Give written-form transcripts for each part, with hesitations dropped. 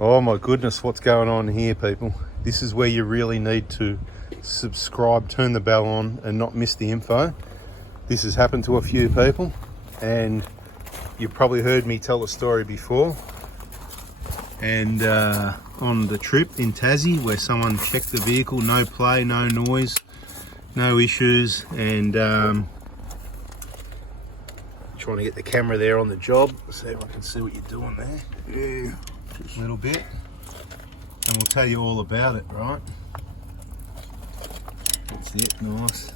Oh my goodness, what's going on here, people? This is where you really need to subscribe, turn the bell on and not miss the info. This has happened to a few people and you've probably heard me tell the story before. And on the trip in Tassie where someone checked the vehicle, no play, no noise, no issues, and trying to get the camera there on the job, see if I can see what you're doing there. Yeah. A little bit, and we'll tell you all about it, right? That's it, nice.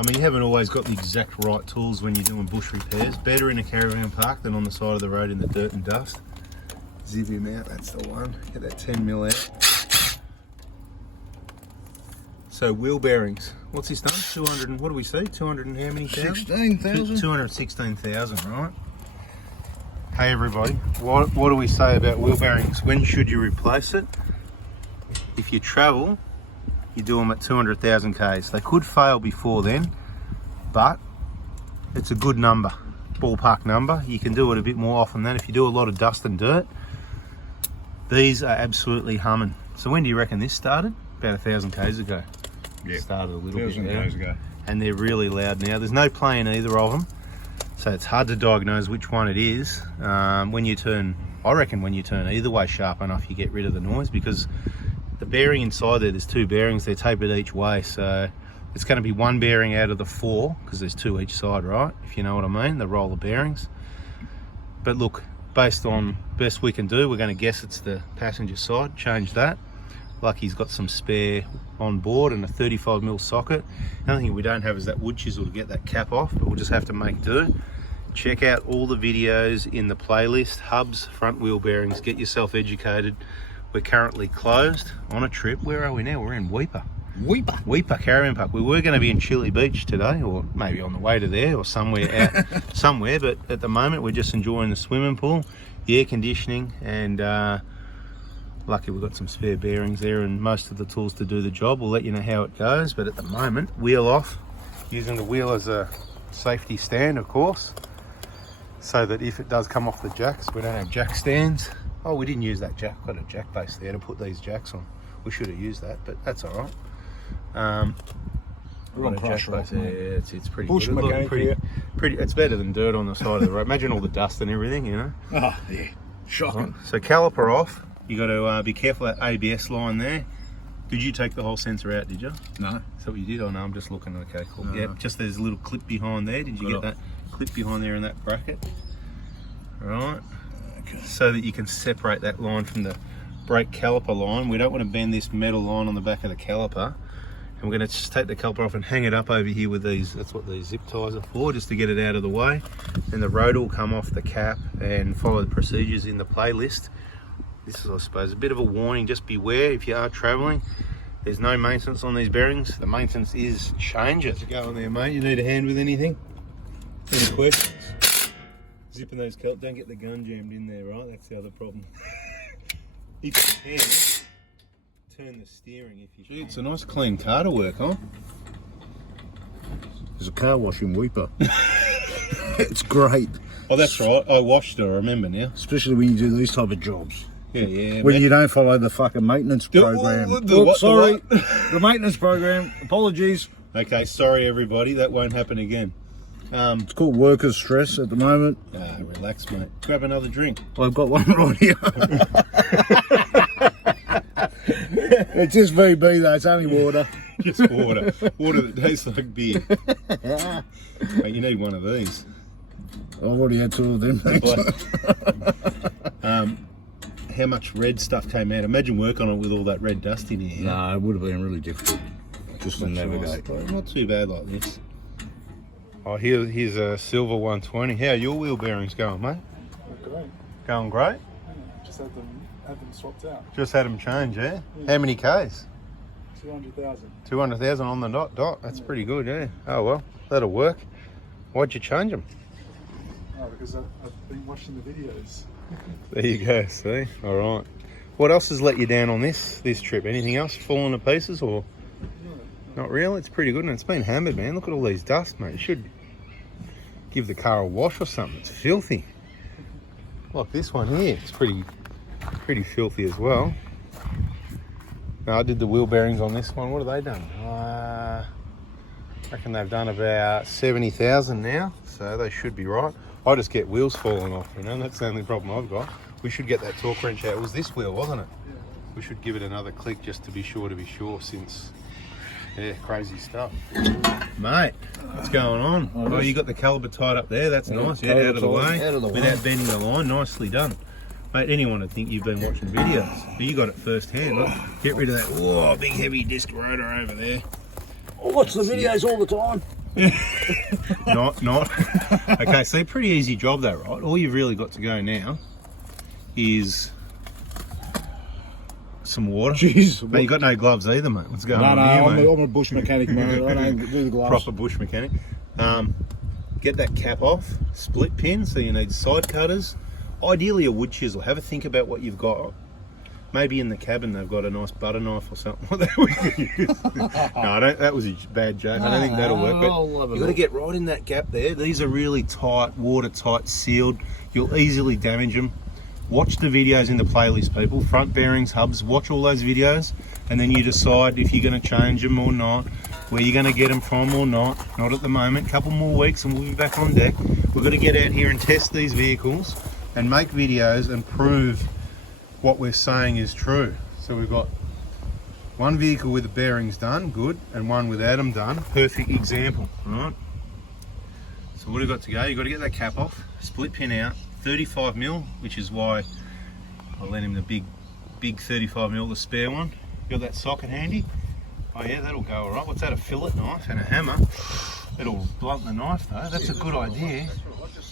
I mean, you haven't always got the exact right tools when you're doing bush repairs. Better in a caravan park than on the side of the road in the dirt and dust. Zip him out, that's the one. Get that 10mm out. So wheel bearings, what's this done? 200 and what do we see? 200 and how many thousand? 16,000. 216,000, right? Hey everybody, what do we say about wheel bearings? When should you replace it? If you travel, you do them at 200,000 Ks. They could fail before then, but it's a good number, ballpark number. You can do it a bit more often than if you do a lot of dust and dirt. These are absolutely humming. So when do you reckon this started? About 1,000 Ks ago. Yeah, started a little bit 1,000 Ks ago. And they're really loud now. There's no play in either of them. So it's hard to diagnose which one it is. When you turn, I reckon when you turn either way sharp enough, you get rid of the noise, because the bearing inside there's two bearings, they're tapered each way. So it's going to be one bearing out of the four, because there's two each side, right? If you know what I mean, the roller bearings. But look, based on best we can do, we're going to guess it's the passenger side, change that. Lucky's got some spare on board and a 35mm socket. The only thing we don't have is that wood chisel to get that cap off, but we'll just have to make do. Check out all the videos in the playlist, hubs, front wheel bearings, get yourself educated. We're currently closed on a trip. Where are we now? We're in Weipa Caravan Park. We were going to be in Chili Beach today, or maybe on the way to there, or somewhere out somewhere, but at the moment we're just enjoying the swimming pool, the air conditioning, and lucky we've got some spare bearings there and most of the tools to do the job. We'll let you know how it goes, but at the moment, wheel off, using the wheel as a safety stand, of course, so that if it does come off the jacks, we don't have jack stands. Oh, we didn't use that jack. Got a jack base there to put these jacks on. We should have used that, but that's all right. We're on crush rock, yeah, it's pretty Bush good. mechanic, Pretty. It's better than dirt on the side of the road. Imagine all the dust and everything, you know. Oh, yeah, shocking. So caliper off. You got to be careful of that ABS line there. Did you take the whole sensor out, did you? No. Is that what you did? Oh no, I'm just looking. Okay, cool. No. Yep, just there's a little clip behind there. Did you get that clip behind there in that bracket? Right. Okay. So that you can separate that line from the brake caliper line. We don't want to bend this metal line on the back of the caliper. And we're going to just take the caliper off and hang it up over here with these. That's what these zip ties are for, just to get it out of the way. Then the rotor will come off the cap, and follow the procedures in the playlist. This is, I suppose, a bit of a warning. Just beware if you are travelling. There's no maintenance on these bearings. The maintenance is change it. Go on there, mate. You need a hand with anything? Any questions? Zipping those don't get the gun jammed in there, right? That's the other problem. If you can, turn the steering if you can. It's a nice clean car to work on. There's a car wash in Weipa. It's great. Oh, that's right. I washed it, I remember now. Especially when you do these type of jobs. Yeah. When you don't follow the fucking maintenance program. The maintenance program. Apologies. Okay, sorry everybody. That won't happen again. It's called workers' stress at the moment. Relax, mate. Grab another drink. I've got one right here. It's just VB though, it's only water. Just water. Water that tastes like beer. Mate, you need one of these. I've already had two of them. How much red stuff came out? Imagine working on it with all that red dust in here. No, it would have been really difficult just to navigate. Not too bad like this. Oh, here's a silver 120. How are your wheel bearings going, mate? Great. Going great? Yeah, just had them swapped out. Just had them change, yeah? How many Ks? 200,000. 200,000 on the dot. That's pretty good, yeah. Oh well, that'll work. Why'd you change them? Oh, because I've been watching the videos. There you go, see? All right. What else has let you down on this trip? Anything else falling to pieces or? No. Not really? It's pretty good and it's been hammered, man. Look at all these dust, mate. You should give the car a wash or something. It's filthy. Like this one here, it's pretty Pretty filthy as well. Now, I did the wheel bearings on this one. What have they done? I reckon they've done about 70,000 now, so they should be right. I just get wheels falling off, you know, that's the only problem I've got. We should get that torque wrench out. It was this wheel, wasn't it? Yeah. We should give it another click just to be sure, since, yeah, crazy stuff. Mate, what's going on? Oh, you got the caliper tied up there, that's nice. Yeah, out of the way, without bending the line, nicely done. Mate, anyone would think you've been watching videos, but you got it first hand. Look, get rid of that, whoa, big heavy disc rotor over there. I watch the videos all the time. Not. Okay, so pretty easy job though, right? All you've really got to go now is some water. Jeez. Mate, you got no gloves either, mate. What's going on here, mate? I'm a bush mechanic, mate. I don't do the gloves. Proper bush mechanic. Get that cap off, split pin, so you need side cutters. Ideally a wood chisel. Have a think about what you've got. Maybe in the cabin they've got a nice butter knife or something like that we could use. No, that was a bad joke. I don't think that'll work. But you've got to get right in that gap there. These are really tight, watertight, sealed. You'll easily damage them. Watch the videos in the playlist, people. Front bearings, hubs, watch all those videos, and then you decide if you're going to change them or not, where you're going to get them from or not. Not at the moment. Couple more weeks and we'll be back on deck. We've got to get out here and test these vehicles and make videos and prove what we're saying is true. So we've got one vehicle with the bearings done, good, and one without them done, perfect example, right? So what have we got to go? You've got to get that cap off, split pin out, 35mm, which is why I lent him the big 35mm, the spare one. You got that socket handy? Oh yeah, that'll go all right. What's that, a fillet knife and a hammer? It'll blunt the knife though, that's a good idea.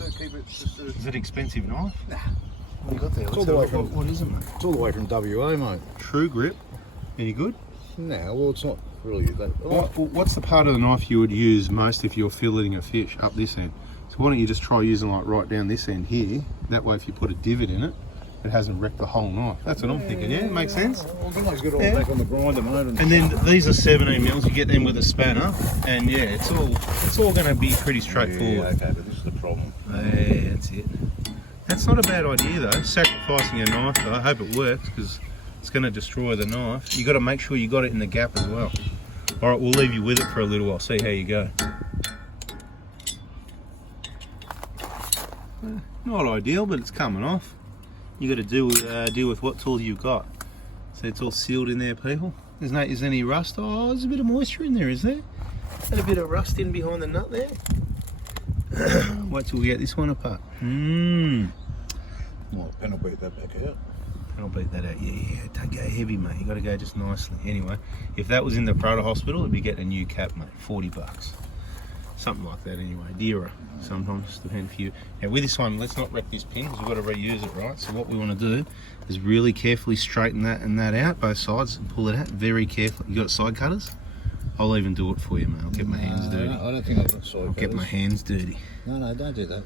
Is it an expensive knife? Nah. What have you got there? It's all the way from, what is it, mate? It's all the way from WA, mate. True grip. Any good? No, well, it's not really that. What's the part of the knife you would use most if you're filleting a fish up this end? So why don't you just try using like right down this end here? That way if you put a divot in it, it hasn't wrecked the whole knife. That's what I'm thinking, yeah? Makes sense? Well, then let's get all back on the grinder, mate. And then these are 17mm, you get them with a spanner, and yeah, it's all going to be pretty straightforward. Yeah, okay, but this is the problem. Yeah, that's it. That's not a bad idea though, sacrificing a knife though. I hope it works because it's going to destroy the knife. You got to make sure you got it in the gap as well. All right, we'll leave you with it for a little while, see how you go. Not ideal, but it's coming off. You got to deal with what tools you've got. So it's all sealed in there, people. Is there any rust? Oh, there's a bit of moisture in there, is there? Got a bit of rust in behind the nut there. Wait till we get this one apart. Well, pen will beat that back out. I'll beat that out. Yeah. Don't go heavy, mate. You got to go just nicely. Anyway, if that was in the Prada hospital, it'd be getting a new cap, mate. $40. Something like that anyway. Dearer sometimes, depending for you. Now with this one, let's not wreck this pin because we've got to reuse it, right? So what we want to do is really carefully straighten that and that out, both sides, and pull it out very carefully. You got side cutters? I'll even do it for you, mate. I'll get my hands dirty. I don't think I've got side cutters. I'll get my hands dirty. No, don't do that.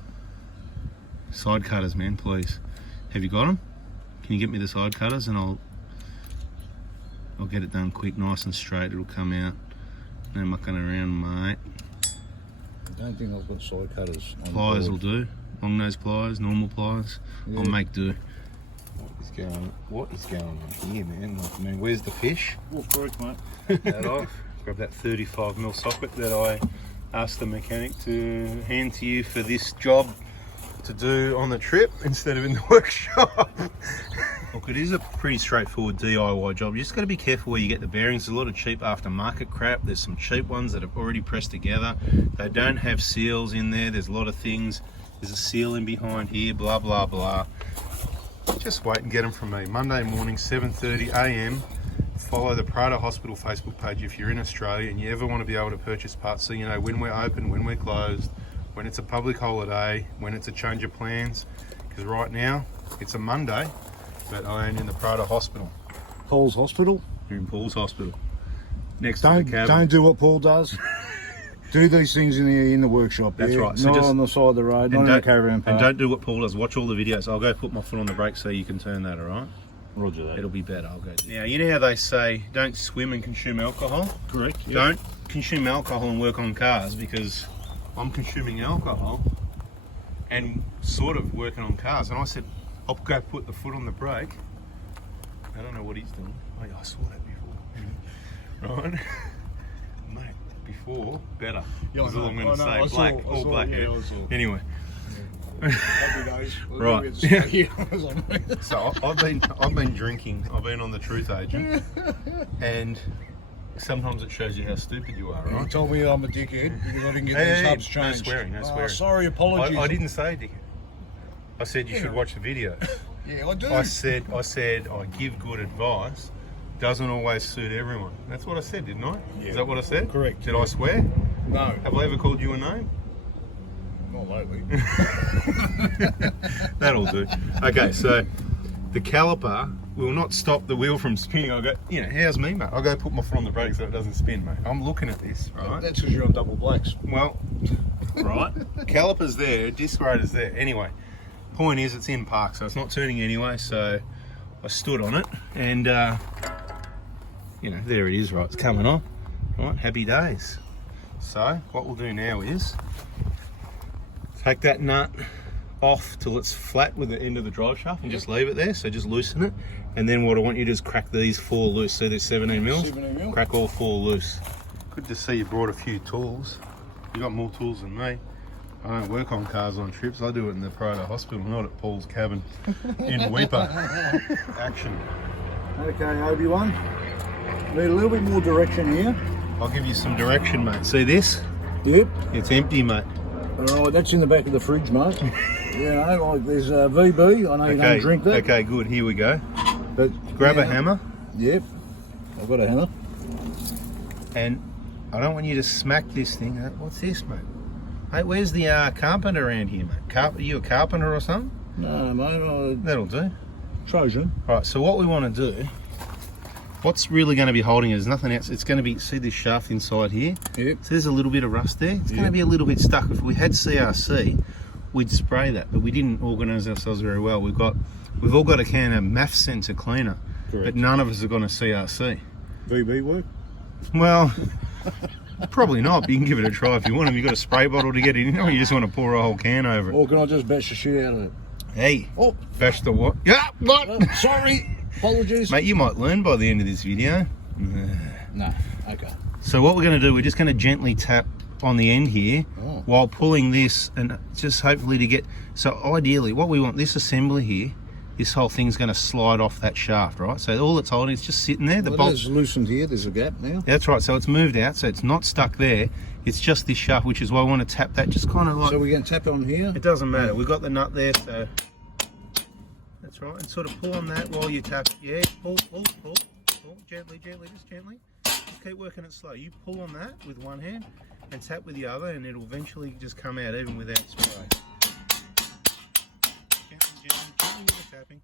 Side cutters, man, please. Have you got them? Can you get me the side cutters and I'll get it done quick, nice and straight. It'll come out. No mucking around, mate. I don't think I've got side cutters. Pliers will do. Long nose pliers, normal pliers. Yeah. I'll make do. What is going on here, man? Like, I mean, where's the fish? Wolf Creek, mate. That off. Grab that 35mm socket that I asked the mechanic to hand to you for this job to do on the trip instead of in the workshop. Look, it is a pretty straightforward DIY job. You just got to be careful where you get the bearings. There's a lot of cheap aftermarket crap. There's some cheap ones that have already pressed together. They don't have seals in there. There's a lot of things. There's a seal in behind here, blah, blah, blah. Just wait and get them from me. Monday morning, 7:30 a.m. Follow the Prada Hospital Facebook page if you're in Australia and you ever want to be able to purchase parts so you know when we're open, when we're closed, when it's a public holiday, when it's a change of plans. Because right now, it's a Monday, but I am in the Prada Hospital. Paul's Hospital? You're in Paul's Hospital. Next to the cabin. Don't do what Paul does. Do these things in the workshop. That's right. So not on the side of the road, not in the caravan park. And don't do what Paul does. Watch all the videos. I'll go put my foot on the brake so you can turn that, all right? Roger that. It'll be better. I'll go. Now, you know how they say don't swim and consume alcohol? Correct. Yep. Don't consume alcohol and work on cars, because I'm consuming alcohol and sort of working on cars. And I said, I'll go put the foot on the brake I don't know what he's doing. Oh, yeah, I saw that before. Right? Mate, before, better. Yeah, That's all I'm going to say. I Black, saw, all black. yeah, Yeah. I saw. Anyway. Happy days. Right. Yeah. So I've been drinking. I've been on the truth agent, and sometimes it shows you how stupid you are, You right? told me I'm a dickhead because I didn't get Hey, these hey, hubs no changed. swearing, no swearing. Sorry, apologies. I didn't say dickhead. I said you should watch the video. Yeah, I do. I said I give good advice. Doesn't always suit everyone. That's what I said, didn't I? Yeah. Is that what I said? Correct. Did I swear? No, Have I ever called you a name? not lately. That'll do. Okay, so the caliper will not stop the wheel from spinning. I go, how's me, mate? I go put my foot on the brake so it doesn't spin, mate. I'm looking at this, right? That's because you're on double blacks. Well, right. Caliper's there, disc radar's there. Anyway, point is it's in park, so it's not turning anyway. So I stood on it, and there it is. Right, it's coming on. Right, happy days. So what we'll do now is take that nut off till it's flat with the end of the drive shaft and just leave it there. So just loosen it, and then what I want you to do is crack these 4 loose. See, there's 17 mils. 17 mil. Crack all 4 loose. Good to see you brought a few tools. You got more tools than me. I don't work on cars on trips. I do it in the Prado Hospital, not at Paul's cabin in Weeper. Action. Okay, Obi-Wan. Need a little bit more direction here. I'll give you some direction, mate. See this? Yep. It's empty, mate. Alright, that's in the back of the fridge, mate. Like there's a VB. I know you don't drink that. Okay, good. Here we go. But Grab a hammer, Yep. I've got a hammer. and I don't want you to smack this thing. What's this, mate? Hey, where's the carpenter around here, mate? Are you a carpenter or something? No, mate. That'll do. Trojan. All right, so what we want to do, what's really going to be holding it is nothing else. It's going to be, see this shaft inside here? Yep. So there's a little bit of rust there. It's going to be a little bit stuck. If we had CRC, we'd spray that, but we didn't organise ourselves very well. We've all got a can of MAF sensor cleaner, Correct. but none of us have got a CRC. VB work? Well, probably not, but you can give it a try if you want. Have you got a spray bottle to get it in, or you just want to pour a whole can over it? Or can I just bash the shit out of it? Hey, Oh, bash the what? Yeah, what? sorry. Apologies. Mate, you might learn by the end of this video. No. Okay. So what we're going to do, we're just going to gently tap on the end here while pulling this, and just hopefully to get, so ideally what we want, this assembly here, this whole thing's going to slide off that shaft, right? So all it's holding is just sitting there. The Well, bolt, it's loosened here. There's a gap now. that's right, so it's moved out, so it's not stuck there. It's just this shaft, which is why I want to tap that just kind of like, So we're going to tap on here. it doesn't matter, we've got the nut there, so that's right, and sort of pull on that while you tap. Yeah, pull, gently, just gently. Just keep working it slow. You pull on that with one hand and tap with the other, and it'll eventually just come out even without spray. Gently with the tapping.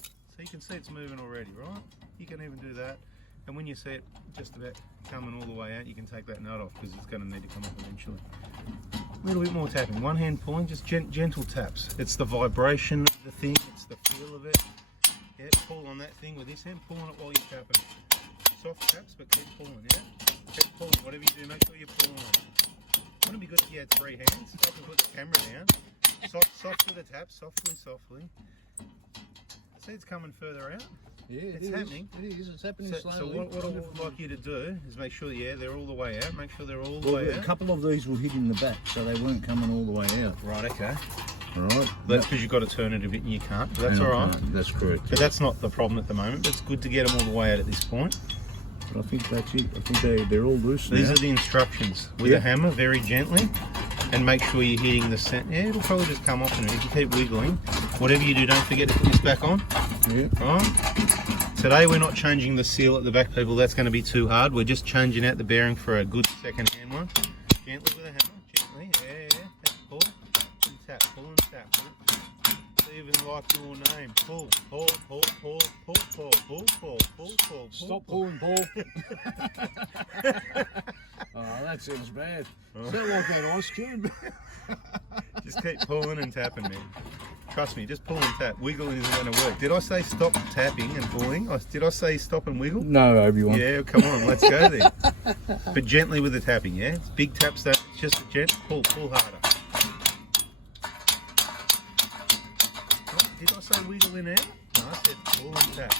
So you can see it's moving already, right? You can even do that. And when you see it just about coming all the way out, you can take that nut off because it's going to need to come off eventually. A little bit more tapping. One hand pulling, just gentle taps. It's the vibration of the thing, it's the feel of it. Yeah, pull on that thing with this hand, pull on it while you're tapping. Soft taps, but keep pulling, yeah? Keep pulling, whatever you do, make sure you're pulling on it. Wouldn't it be good if you had 3 hands? I can put the camera down. Soft with the tap, softly. See, it's coming further out. Yeah, It's happening. It is. It's happening So slowly. what I would like you to do is make sure, they're all the way out. Make sure they're all the Well, way a out. couple of these were hid in the back, so they weren't coming all the way out. Right, okay. All right. That's because you've got to turn it a bit and you can't. But that's And I all right. can't. That's correct. But that's not the problem at the moment. But it's good to get them all the way out at this point. But I think that's it. I think they're all loose These now. are the instructions. With a hammer, very gently, and make sure you're hitting the center. Yeah, it'll probably just come off in a minute. If you keep wiggling, whatever you do, don't forget to put this back on. Yeah. Right? Today we're not changing the seal at the back, people. That's going to be too hard. We're just changing out the bearing for a good second-hand one. Gently with a hammer. Gently. Yeah. Pull and tap. Pull and tap. Even like your name. Pull. Stop pulling, Paul. Oh, that sounds bad. Is that like that ice cube? Just keep pulling and tapping, man. Trust me, just pull and tap. Wiggling isn't going to work. Did I say stop tapping and pulling? Did I say stop and wiggle? No, Obi-Wan. Yeah, come on, let's go then. But gently with the tapping, yeah? Big taps, don't, just a gent, pull harder. Oh, did I say wiggle in out? No, I said pull and tap.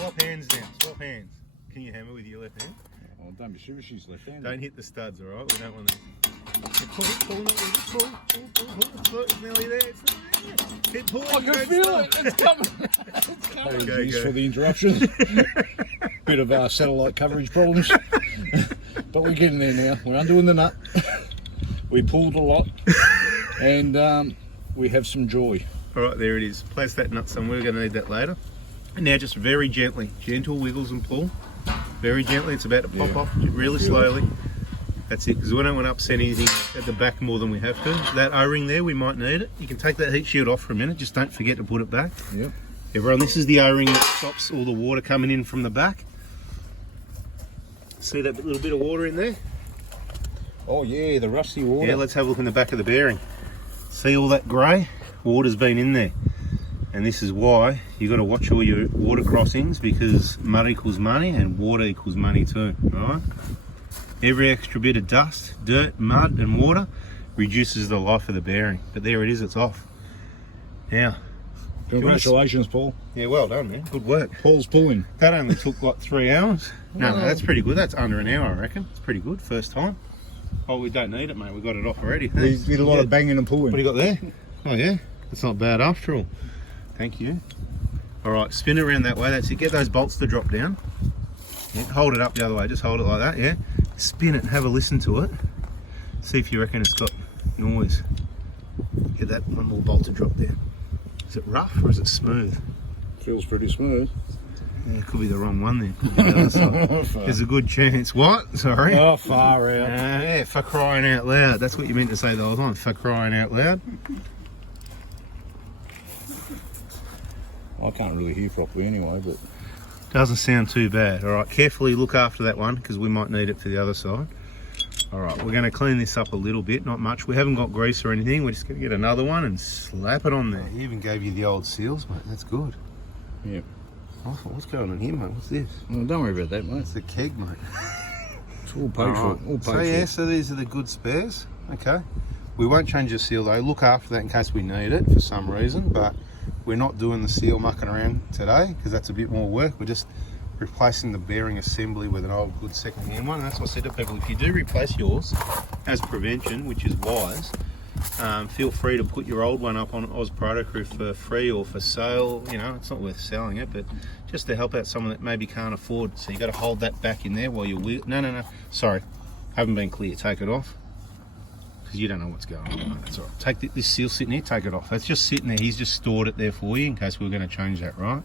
Swap hands now. Swap hands. Can you hammer with your left hand? Oh, don't be serious, she's left-handed. Don't hit the studs, all right? We don't want to. Pull, pull, pull, pull. It's nearly there. It's nearly there. Keep pulling. I can feel it. It's coming. It's coming. Apologies for the interruption. Bit of satellite coverage problems. But we're getting there now. We're undoing the nut. We pulled a lot. And we have some joy. All right, there it is. Place that nut somewhere. We're going to need that later. And now just very gently. Gentle wiggles and pull. Very gently. It's about to pop off really slowly. That's it, because we don't want to upset anything at the back more than we have to. That O-ring there, we might need it. You can take that heat shield off for a minute. Just don't forget to put it back. Yep. Everyone, this is the O-ring that stops all the water coming in from the back. See that little bit of water in there? Oh yeah, the rusty water. Yeah, let's have a look in the back of the bearing. See all that grey? Water's been in there. And this is why you've got to watch all your water crossings, because mud equals money and water equals money too, all right? Every extra bit of dust, dirt, mud and water reduces the life of the bearing. But there it is, it's off. Now, Congratulations, Paul. yeah, well done, man. Good work. Paul's pulling. That only took like 3 hours. No, that's pretty good. That's under an hour, I reckon. It's pretty good, first time. Oh, we don't need it, mate. We got it off already. We did a lot of banging and pulling. What do you got there? Oh, yeah. That's not bad after all. Thank you. All right, spin it around that way. That's it. Get those bolts to drop down. Yeah, hold it up the other way. Just hold it like that, yeah? Spin it and have a listen to it. See if you reckon it's got noise. Get that one more bolt to drop there. Is it rough or is it smooth? Feels pretty smooth. Yeah, it could be the wrong one then. Could be the other side. There's a good chance. What? Sorry? Oh, far out. Yeah, for crying out loud. That's what you meant to say the whole time. For crying out loud. I can't really hear properly anyway, but... Doesn't sound too bad. All right, carefully look after that one because we might need it for the other side. All right, we're going to clean this up a little bit, not much. We haven't got grease or anything. We're just going to get another one and slap it on there. He even gave you the old seals, mate. That's good. Yeah. Oh, what's going on here, mate? What's this? Well, don't worry about that, mate. It's the keg, mate. It's all paid for. All paid So for. yeah, so these are the good spares. Okay. We won't change the seal though. Look after that in case we need it for some reason, but we're not doing the seal mucking around today because that's a bit more work. We're just replacing the bearing assembly with an old good second-hand one. And that's what I said to people, if you do replace yours as prevention, which is wise, feel free to put your old one up on Oz Protocrew for free or for sale. You know, it's not worth selling it, but just to help out someone that maybe can't afford. So you got to hold that back in there while you're no, sorry, haven't been clear. Take it off because you don't know what's going on. That's all right. Take this seal sitting here, take it off. It's just sitting there. He's just stored it there for you in case we're going to change that, right?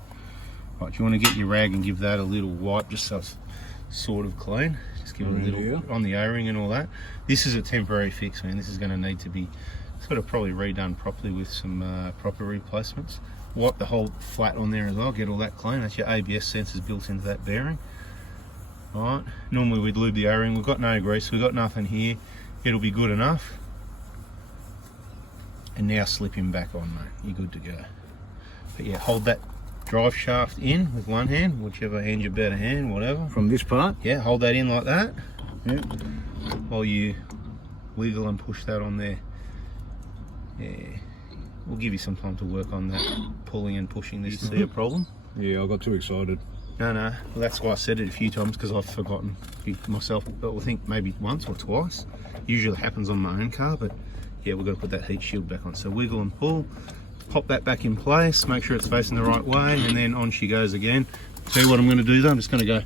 Right, do you want to get your rag and give that a little wipe just so it's sort of clean? Just give it a little on the O-ring and all that. This is a temporary fix, man. This is going to need to be sort of probably redone properly with some proper replacements. Wipe the whole flat on there as well, get all that clean. That's your ABS sensors built into that bearing. All right, normally we'd lube the O-ring. We've got no grease, we've got nothing here. It'll be good enough. And now slip him back on, mate. You're good to go. But yeah, hold that drive shaft in with one hand, whichever hand your better hand, whatever. From this part? Yeah, hold that in like that. Yeah. While you wiggle and push that on there. Yeah. We'll give you some time to work on that pulling and pushing this. You see a problem? Yeah, I got too excited. No. Well, that's why I said it a few times because I've forgotten myself. But I think maybe once or twice. Usually happens on my own car, but yeah, we've got to put that heat shield back on. So wiggle and pull. Pop that back in place, make sure it's facing the right way, and then on she goes again. See what I'm going to do though? I'm just going to go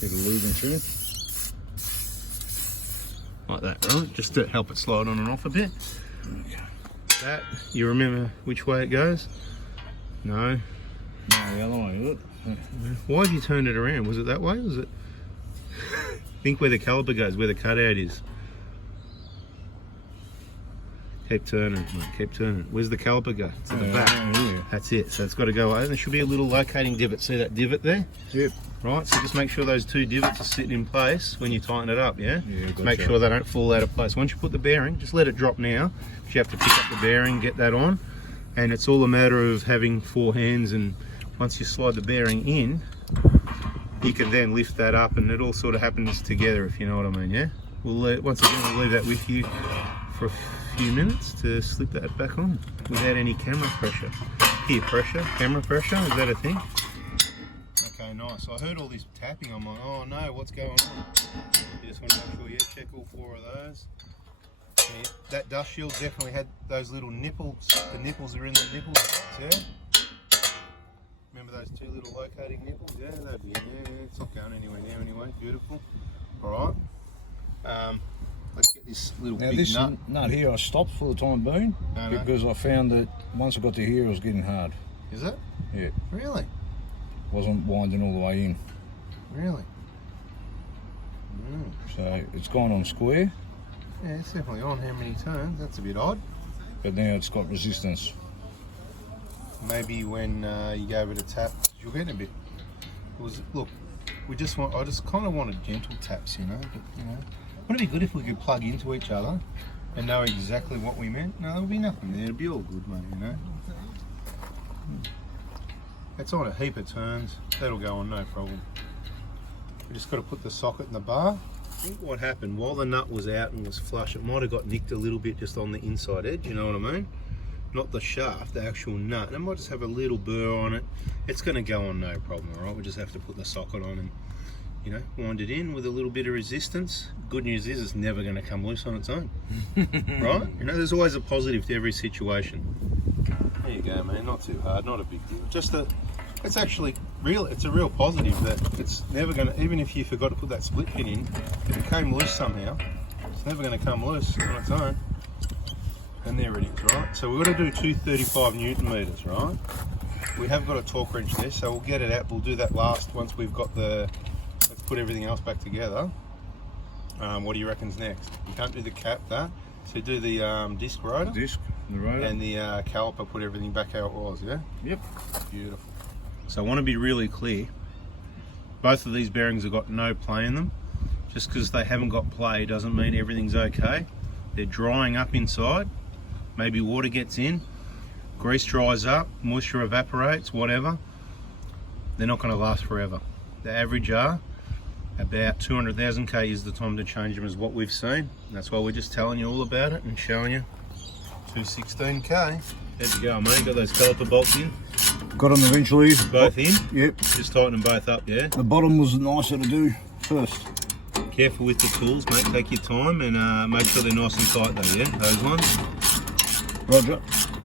Get a lube and tune. like that, right? Just to help it slide on and off a bit. Okay. That, you remember which way it goes? No. No, the other way, look. Why have you turned it around? Was it that way? Was it? Think where the caliper goes, where the cutout is. Keep turning, mate. Keep turning. Where's the caliper go? It's in the back. Yeah. That's it. So it's got to go over. There should be a little locating divot. See that divot there? Yep. Right. So just make sure those two divots are sitting in place when you tighten it up. Yeah. Yeah. Gotcha. Make sure they don't fall out of place. Once you put the bearing, just let it drop now. You have to pick up the bearing, get that on, and it's all a matter of having 4 hands. And once you slide the bearing in, you can then lift that up, and it all sort of happens together, if you know what I mean. Yeah. Once again, we'll leave that with you for a few minutes to slip that back on without any camera pressure. Here, pressure, camera pressure, is that a thing? So nice. I heard all this tapping. I'm like, oh no, what's going on? You just want to make sure you check all 4 of those. Yeah, that dust shield definitely had those little nipples. The nipples are in the nipple slots, yeah? Remember those 2 little locating nipples? Yeah, they'd be in there. Yeah, it's not going anywhere now anyway. Beautiful. Alright. Let's get this little Now big this nut. nut here I stopped for the time being because I found that once I got to here it was getting hard. Is it? Yeah. Really? Wasn't winding all the way in. Really? So it's gone on square, Yeah, it's definitely on. How many turns? That's a bit odd. but now it's got resistance. Maybe when you gave it a tap, you'll get a bit. Look, I just kind of wanted gentle taps, you know. But, you know, wouldn't it be good if we could plug into each other and know exactly what we meant? No, there'll be nothing there. It'll be all good, mate. You know. It's on a heap of turns. That'll go on, no problem. We just got to put the socket in the bar. I think what happened while the nut was out and was flush, it might have got nicked a little bit just on the inside edge. You know what I mean? Not the shaft, the actual nut. It might just have a little burr on it. It's going to go on no problem, all right? We just have to put the socket on and, you know, wind it in with a little bit of resistance. Good news is it's never going to come loose on its own, right? You know, there's always a positive to every situation. There you go, man. Not too hard, not a big deal. It's actually real. It's a real positive that it's never going to, even if you forgot to put that split pin in, if it came loose somehow, it's never going to come loose on its own. And there it is, right? So we've got to do 235 Newton meters, right? We have got a torque wrench there, so we'll get it out. We'll do that last once we've got let's put everything else back together. What do you reckon's next? You can't do the cap, that. So do the disc rotor. The rotor. And the caliper, put everything back how it was, yeah? Yep. Beautiful. So I want to be really clear. Both of these bearings have got no play in them. Just because they haven't got play doesn't mean everything's okay. They're drying up inside. Maybe water gets in, grease dries up, moisture evaporates, whatever. They're not going to last forever. The average are about 200,000 K is the time to change them, is what we've seen. That's why we're just telling you all about it and showing you 216K. There you go, mate. Got those caliper bolts in. Got them eventually. Both in? Yep. Just tighten them both up, yeah? The bottom was nicer to do first. Careful with the tools, mate. Take your time and make sure they're nice and tight though, yeah? Those ones. Roger.